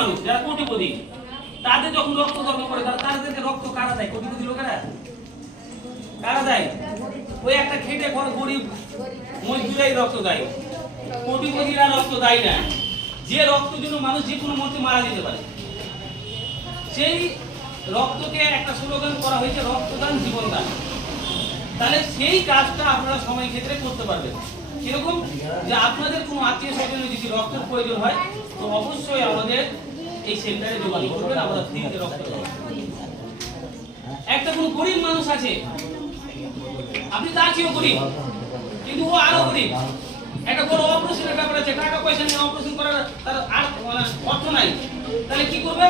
মানুষ যারা কোটিপতি, তাদের যখন রক্ত দরকার পড়ে তাদেরকে রক্ত কারা দেয়? কোটিপতি লোকেরা কারা দেয়? ওই একটা খেটে গরিব মজদুরাই রক্ত দেয়, কোটিপতিরা রক্ত দেয় না। যে রক্তের জন্য মানুষ যে কোনো মুহূর্তে মারা যেতে পারে, সেই রক্তকে একটা স্লোগান করা হয়েছে রক্তদান জীবনদান। তাহলে সেই কাজটা আপনারা সময় ক্ষেত্রে করতে পারবেন। কিরকম? যে আপনাদের কোনো আত্মীয় স্বজনের যদি রক্তের প্রয়োজন হয় তো অবশ্যই আমাদের এই সেন্টারে যোগাযোগ করবেন, আমরা ফ্রিতে রক্ত দেব। একটা কোনো গরিব মানুষ আছে, আপনি তার চেয়েও গরিব কিন্তু ও আরো গরিব, একটা বড় অপারেশনের ব্যাপার আছে, টাকা পয়সা নিয়ে অপারেশন করার তার আর অর্থ নাই, তাহলে কি করবে?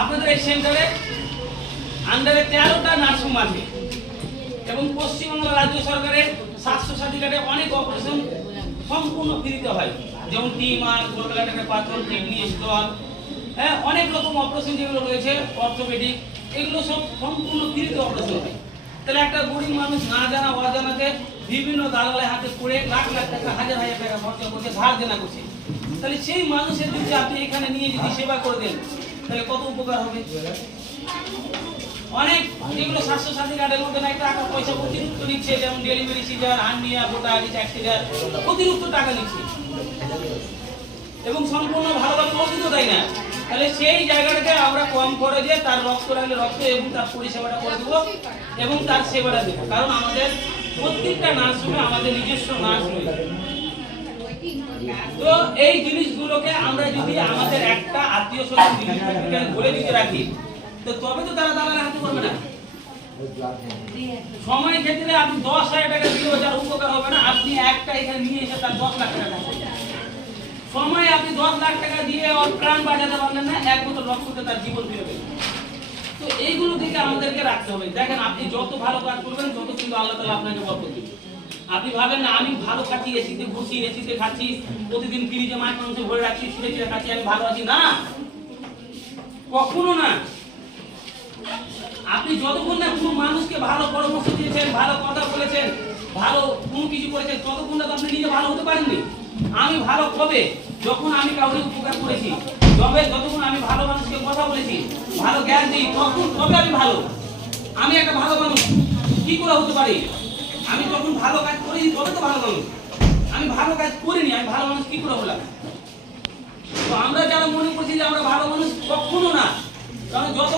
আপনাদের এই সেন্টারে আন্ডারে 13টা নার্সিং হোম আছে এবং পশ্চিমবঙ্গ রাজ্য সরকারের স্বাস্থ্য সাথী কার্ডে অনেক অপারেশন সম্পূর্ণ ফ্রিতে হয়, যেমন টিউমার, গোলব্লাডারের পাথর, কিডনি স্টোন, হ্যাঁ অনেক রকম অপারেশন যেগুলো রয়েছে অর্থোপেডিক, এগুলো সব সম্পূর্ণ ফ্রিতে অপারেশন হয়। তাহলে একটা গরিব মানুষ না জানা অজানাতে বিভিন্ন দালালের হাতে পড়ে লাখ লাখ টাকা হাজার হাজার টাকা খরচা করছে, ধার দেনা করছে, তাহলে সেই মানুষের যদি আপনি এখানে নিয়ে যদি সেবা করে দেন তাহলে কত উপকার হবে। অনেক যেগুলো স্বাস্থ্য সাথী কার্ডের মধ্যে নাই টাকা পয়সা অতিরিক্ত নিচ্ছে, যেমন ডেলিভারি সিজার, হার্নিয়া, ভোটালিস, অ্যাক্সিডেন্ট, অতিরিক্ত টাকা নিচ্ছে এবং সম্পূর্ণ ভালোভাবে ওষুধও দেয় না। তাহলে সেই জায়গাটাকে আমরা কম খরচে তার রক্ত লাগলে রক্ত এবং তার পরিষেবাটা করে দেবো এবং তার সেবাটা দেবো, কারণ আমাদের প্রত্যেকটা নার্সিংহোমে আমাদের নিজস্ব নার্স রয়েছে। তো এই জিনিসগুলোকে আমরা যদি আমাদের একটা আত্মীয় স্বজন বলে দিতে রাখি তো তবে তো তারা দালালের হাতে করবে না। সময় ক্ষেত্রে আপনি 10,000 টাকা দিলেও যার উপকার হবে না, আপনি একটা এখানে নিয়ে এসে তার 10 লাখ টাকা সময় আপনি 10 লাখ টাকা দিয়ে ওর প্রাণ বাঁচাতে পারলেন না, এক বোতল রক্ততে তার জীবন ফিরবে। তো এইগুলো দিকে আমাদেরকে রাখতে হবে। দেখেন আপনি যত ভালো কাজ করবেন তত কিন্তু আল্লাহ তাআলা আপনাকে বরকত দিবেন। আপনি ভাবেন না আমি ভালো খাচ্ছি, এসিতে ঘুরছি, এসিতে খাচ্ছি, প্রতিদিন ফ্রিজে মাছ মাংস ভরে রাখছি, ছুঁড়ে ছুঁড়ে খাচ্ছি, আমি ভালো আছি, না, কখনো না। আপনি যতক্ষণ না কোনো মানুষকে ভালো পরামর্শ দিয়েছেন, ভালো কথা বলেছেন, ভালো কোনো কিছু করেছেন, ততক্ষণ না আপনি নিজে ভালো হতে পারেননি। আমি ভালো কবে? যখন আমি কাউকে উপকার করেছি, যতক্ষণ আমি ভালো মানুষকে কথা বলেছি, ভালো জ্ঞান দিই, তখন তবে আমি ভালো। আমি একটা ভালো মানুষ কি করে হতে পারি? আমি যখন ভালো কাজ করেছি তবে তো ভালো মানুষ। আমি ভালো কাজ করিনি, আমি ভালো মানুষ কি করে হলাম? তো আমরা যারা মনে করছি যে আমরা ভালো মানুষ, কখনো না। কারণ যত